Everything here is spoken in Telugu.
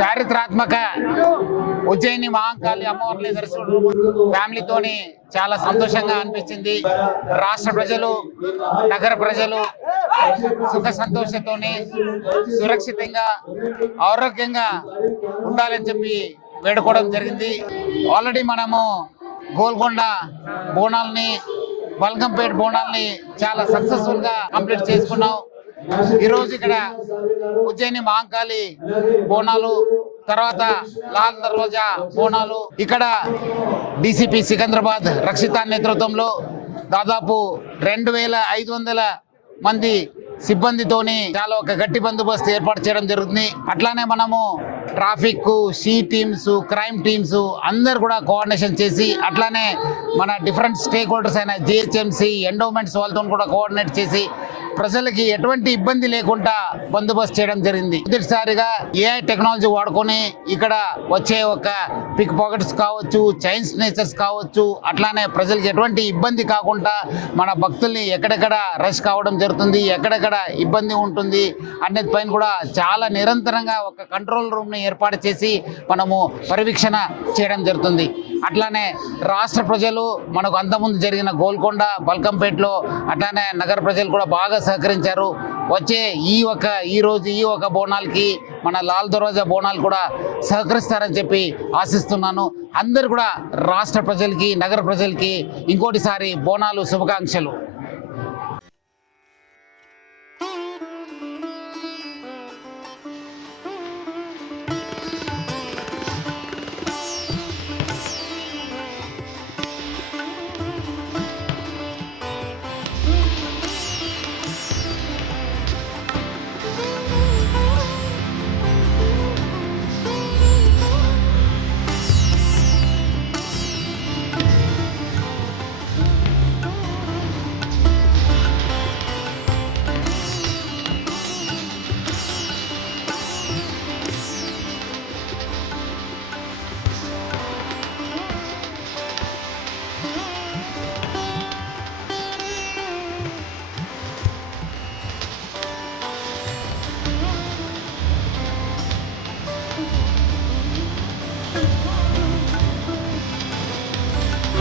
చారిత్రాత్మక ఉజ్జయిని మహాంకాళి అమ్మవారిని దర్శనం ఫ్యామిలీతోని చాలా సంతోషంగా అనిపించింది. రాష్ట్ర ప్రజలు, నగర ప్రజలు సుఖ సంతోషంతోని సురక్షితంగా ఆరోగ్యంగా ఉండాలని చెప్పి వేడుకోవడం జరిగింది. ఆల్రెడీ మనము గోల్కొండ బోనాల్ని, బల్కంపేట్ బోనాల్ని చాలా సక్సెస్ఫుల్ గా కంప్లీట్ చేసుకున్నాం. ఈరోజు ఇక్కడ ఉజ్జయిని మహాంకాళి బోనాలు, తర్వాత లాల్ దర్వాజా బోనాలు, ఇక్కడ డీసీపీ సికింద్రాబాద్ రక్షిత నేతృత్వంలో దాదాపు 2500 మంది సిబ్బందితోని చాలా ఒక గట్టి బందోబస్తు ఏర్పాటు చేయడం జరుగుతుంది. అట్లానే మనము traffic, she teams, crime teams అందరు కూడా కోఆర్డినేషన్ చేసి, అట్లానే మన డిఫరెంట్ స్టేక్ హోల్డర్స్ అయిన జిహెచ్ఎంసీ, ఎండోమెంట్స్ వాళ్ళతో కూడా కోఆర్డినేట్ చేసి ప్రజలకి ఎటువంటి ఇబ్బంది లేకుండా బందోబస్తు చేయడం జరిగింది. మొదటిసారిగా ఏఐ టెక్నాలజీ వాడుకొని ఇక్కడ వచ్చే ఒక పిక్ పాకెట్స్ కావచ్చు, చైన్ స్నేచర్స్ కావచ్చు, అట్లానే ప్రజలకి ఎటువంటి ఇబ్బంది కాకుండా మన భక్తుల్ని ఎక్కడెక్కడ రష్ కావడం జరుగుతుంది, ఎక్కడెక్కడ ఇబ్బంది ఉంటుంది అనేది పైన కూడా చాలా నిరంతరంగా ఒక కంట్రోల్ రూమ్ ని ఏర్పాటు చేసి మనము పర్యవేక్షణ చేయడం జరుగుతుంది. అట్లానే రాష్ట్ర ప్రజలు మనకు అంతకుముందు జరిగిన గోల్కొండ, బల్కంపేట్లో అట్లానే నగర ప్రజలు కూడా బాగా సహకరించారు. వచ్చే ఈ రోజు ఈ ఒక బోనాలకి మన లాల్ దర్వాజా బోనాలు కూడా సహకరిస్తారని చెప్పి ఆశిస్తున్నాను. అందరు కూడా రాష్ట్ర ప్రజలకి, నగర ప్రజలకి ఇంకోటిసారి బోనాలు శుభాకాంక్షలు.